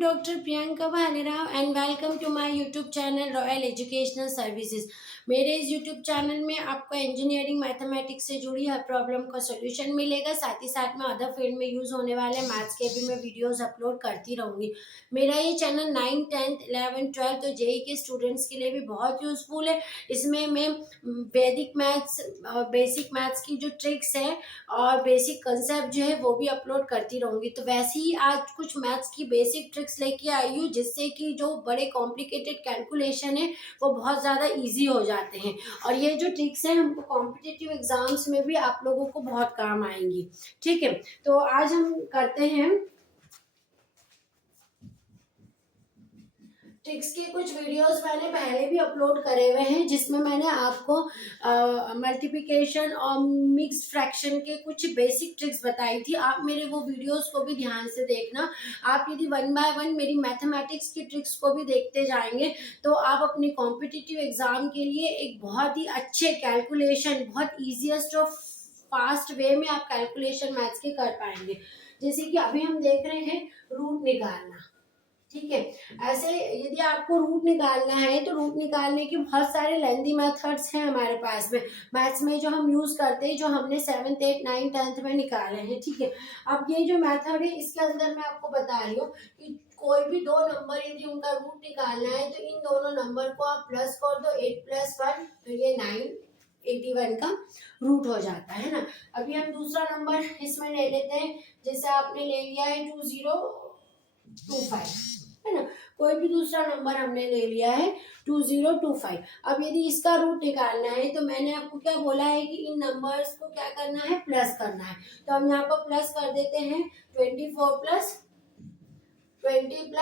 Dr. Priyanka Bhalerao and welcome to my YouTube channel Royal Educational Services। मेरे इस YouTube channel में आपको engineering mathematics से जुड़ी हर प्रॉब्लम का सॉल्यूशन मिलेगा। साथ ही साथ में अदर फील्ड में यूज होने वाले मैथ्स के भी मैं वीडियोस अपलोड करती रहूंगी। मेरा ये channel 9th 10th 11th 12th तो जेई के स्टूडेंट्स के लिए भी बहुत यूजफुल है। इसमें मैं वैदिक मैथ्स बेसिक मैथ्स की जो ट्रिक्स है और बेसिक कंसेप्ट जो है वो भी अपलोड करती रहूंगी। तो वैसे ही आज कुछ मैथ्स की बेसिक ट्रिक्स लेके आई हूँ जिससे कि जो बड़े कॉम्प्लिकेटेड कैलकुलेशन है वो बहुत ज़्यादा इजी हो जाते हैं। और ये जो ट्रिक्स हैं हमको कॉम्पिटिटिव एग्जाम्स में भी आप लोगों को बहुत काम आएंगी। ठीक है, तो आज हम करते हैं ट्रिक्स के कुछ वीडियोस मैंने पहले भी अपलोड करे हुए हैं जिसमें मैंने आपको मल्टीप्लिकेशन और मिक्स्ड फ्रैक्शन के कुछ बेसिक ट्रिक्स बताई थी। आप मेरे वो वीडियोस को भी ध्यान से देखना। आप यदि 1 बाय 1 मेरी मैथमेटिक्स की ट्रिक्स को भी देखते जाएंगे तो आप अपनी कॉम्पिटिटिव एग्जाम के लिए एक बहुत ही अच्छे कैलकुलेशन, बहुत ईजीएस्ट और फास्ट वे में आप कैलकुलेशन मैथ्स के कर पाएंगे। जैसे कि अभी हम देख रहे हैं रूट निकालना। ठीक है, ऐसे यदि आपको रूट निकालना है तो रूट निकालने के बहुत सारे लेंथी मेथड्स हैं हमारे पास में मैथ्स में जो हम यूज करते हैं, जो हमने 7th 8th 9th 10th में निकाले हैं। ठीक है, अब ये जो मेथड है इसके अंदर मैं आपको बता रही हूँ कि कोई भी दो नंबर यदि उनका रूट निकालना है तो इन दोनों नंबर को आप प्लस कर दो। 8 + 1 तो ये 981 का रूट हो जाता है ना। अभी हम दूसरा नंबर इसमें ले लेते हैं। जैसे आपने ले लिया है 2025, है ना। कोई भी दूसरा नंबर हमने ले लिया है 2025। अब यदि इसका रूट निकालना है तो मैंने आपको क्या बोला है कि इन नंबर्स को क्या करना है, प्लस करना है। तो हम यहाँ पर प्लस कर देते हैं 24 + 20 +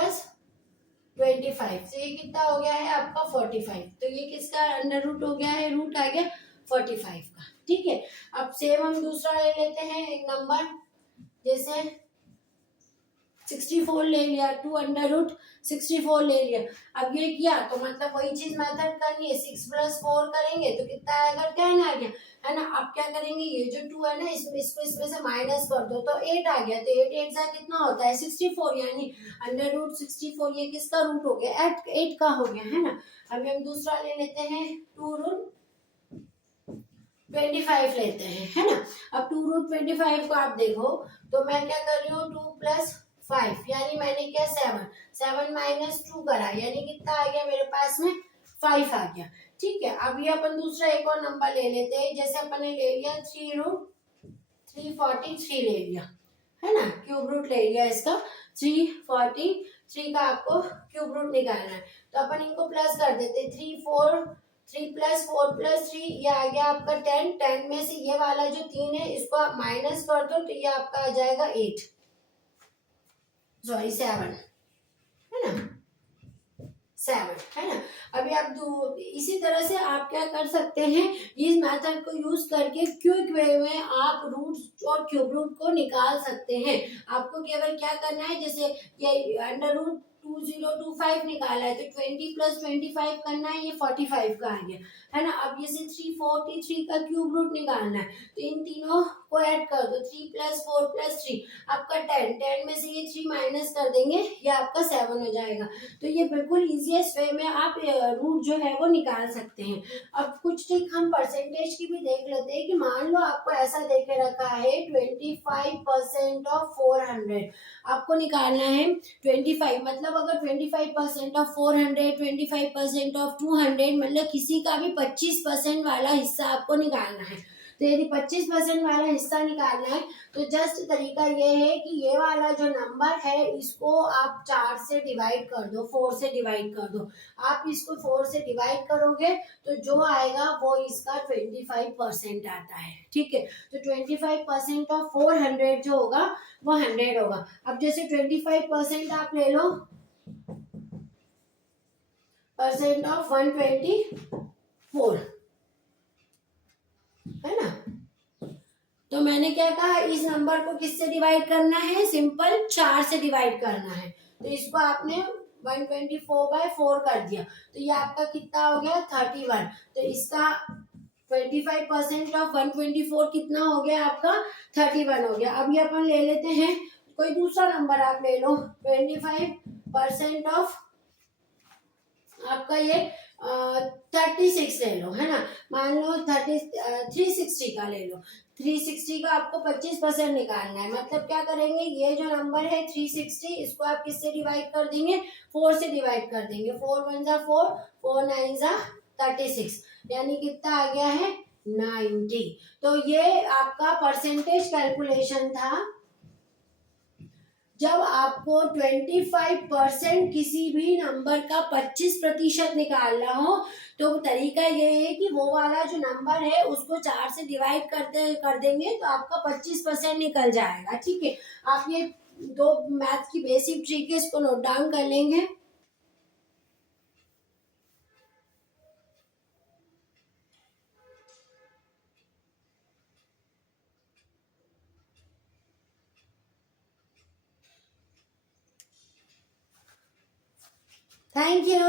25। तो ये कितना हो गया है आपका 45। तो ये किसका अंडर रूट हो गया है, रूट आ गया 45 का। ठीक है, अब सेम हम दूसरा ले लेते हैं एक नंबर, जैसे 64 ले लिया, 2√64 ले लिया। अब ये किया तो मतलब वही चीज मेथड करनी है। 6 + 4 करेंगे तो कितना आएगा, 10 आ गया, है ना। अब क्या करेंगे, ये जो 2 है ना इसको इसमें से माइनस कर दो तो 8 आ गया। तो 8 8 सा कितना होता है 64, यानी √64 ये किसका रूट हो गया, 8 का हो गया, है ना। अभी हम दूसरा ले लेते हैं 2√25 लेते हैं, है ना। अब 2√25 को आप देखो तो मैं क्या कर रही हूँ 2 + 5 यानी मैंने क्या 7 - 2 करा, यानी कितना आ गया मेरे पास में 5 आ गया। ठीक है, अब ये अपन दूसरा एक और नंबर ले लेते हैं। जैसे अपन ने ले लिया 3√343 ले लिया, है ना, क्यूब रूट ले लिया इसका 343 का आपको क्यूब रूट निकालना है। तो अपन इनको प्लस कर देते हैं 3 + 4 + 3 ये आ गया आपका 10 में से ये वाला जो 3 है इसको आप माइनस कर दो तो ये आपका आ जाएगा 7, है ना, 7, है ना। अभी आप इसी तरह से आप क्या कर सकते हैं, इस मेथड को यूज करके क्विक वे में आप रूट और क्यूब रूट को निकाल सकते हैं। आपको केवल क्या करना है, जैसे ये √2025 निकाला है तो 20 + 25 करना है, ये 45 का आ गया, है ना। अब जैसे 343 का क्यूब रूट निकालना है तो इन तीनों को ऐड कर दो, 3 + 4 + 3 आपका 10 में से ये 3 माइनस कर देंगे, ये आपका 7 हो जाएगा। तो ये बिल्कुल इजीएस्ट वे में आप रूट जो है वो निकाल सकते हैं। अब कुछ ट्रिक हम परसेंटेज की भी देख लेते हैं कि मान लो आपको ऐसा दे के रखा है 25% ऑफ 400, आपको निकालना है 25, मतलब अगर 25% ऑफ 400, 25% ऑफ 200, मतलब किसी का भी 25% वाला हिस्सा आपको निकालना है। तो यदि 25% वाला हिस्सा निकालना है तो जस्ट तरीका ये है कि ये वाला जो नंबर है इसको आप 4 से डिवाइड कर दो, 4 से डिवाइड कर दो। आप इसको 4 से डिवाइड करोगे तो जो आएगा वो इसका 25% आता है। ठीक है, तो 25% ऑफ 400 जो होगा वो 100 होगा। अब जैसे 25% आप ले लो परसेंट ऑफ 124, है ना। तो मैंने क्या कहा, इस नंबर को किससे डिवाइड करना है, सिंपल 4 से डिवाइड करना है। तो इसको आपने 124/4 कर दिया तो ये आपका कितना हो गया 31। तो इसका 25% ऑफ 124 कितना हो गया आपका 31 हो गया। अब ये अपन ले लेते हैं कोई दूसरा नंबर, आप ले लो 25 परसेंट ऑफ आपका ये 36 ले लो, है ना। मान लो 360 का ले लो, 360 का आपको 25% निकालना है। मतलब क्या करेंगे, ये जो नंबर है 360, इसको आप किससे डिवाइड कर देंगे, 4 से डिवाइड कर देंगे। 4 1 जा 4, 4 9 जा 36, यानी कितना आ गया है 90। तो ये आपका परसेंटेज कैलकुलेशन था। जब आपको 25% किसी भी नंबर का 25% निकालना हो, तो तरीका ये है कि वो वाला जो नंबर है उसको 4 से डिवाइड कर देंगे तो आपका 25% निकल जाएगा। ठीक है, आप ये दो मैथ की बेसिक ट्रिक है, इसको नोट डाउन कर लेंगे। Thank you.